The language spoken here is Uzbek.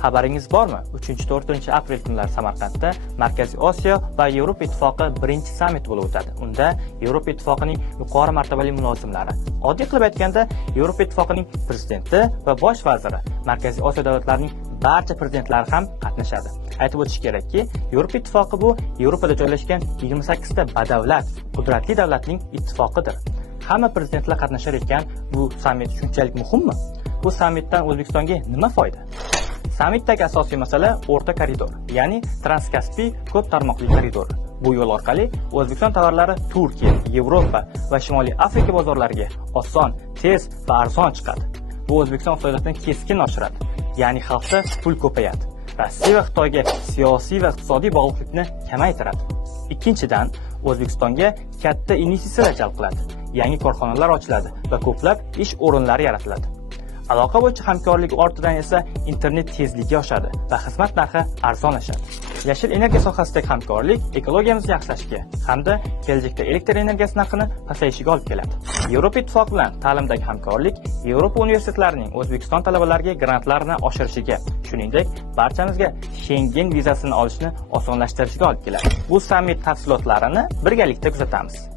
Xabaringiz bormi? 3-4 aprel kunlari Samarqandda Markaziy Osiyo va Yevropa Ittifoqi birinchi sammit bo'lib o'tadi. Unda Yevropa Ittifoqining yuqori martabali mulozimlari, oddiy qilib aytganda, Yevropa Ittifoqining prezidenti va bosh vaziri, Markaziy Osiyo davlatlarining barcha prezidentlari ham qatnashadi. Aytib o'tish kerakki, Yevropa Ittifoqi bu Yevropada joylashgan 28 ta badavlat, qudratli davlatning ittifoqidir. Hamma prezidentlar qatnashar ekan, bu sammit shunchalik muhimmi? Bu sammitdan O'zbekistonga nima foyda? Sammitdagi asosiy masala o'rta koridor, ya'ni Transkaspiy ko'p tarmoqli koridor. Bu yo'l orqali O'zbekiston tovarlari Turkiya, Yevropa va Shimoliy Afrika bozorlariga oson, tez va arzon chiqadi. Bu O'zbekiston iqtisodiyotini keskin oshiradi, ya'ni xalqda pul ko'payadi. Rossiya va Xitoyga siyosiy va iqtisodiy bog'liqlikni kamaytiradi. Ikkinchidan, O'zbekistonga katta investitsiyalar jalb qiladi. Yangi korxonalar ochiladi va ko'plab ish o'rinlari yaratiladi. Aloqa bo'yicha hamkorlik ortidan esa internet tezligi oshadi va xizmat narxi arzonlashadi. Yashil energiya sohasidagi hamkorlik ekologiyamizni yaxshilashga hamda kelajakda elektr energiyasi narxini pasayishiga olib keladi. Yevropa Ittifoqi bilan ta'limdagi hamkorlik Yevropa universitetlarining O'zbekiston talabalariga grantlarini oshirishiga, shuningdek, barchamizga Schengen vizasini olishni osonlashtirishiga olib keladi. Bu sammit tafsilotlarini birgalikda kuzatamiz.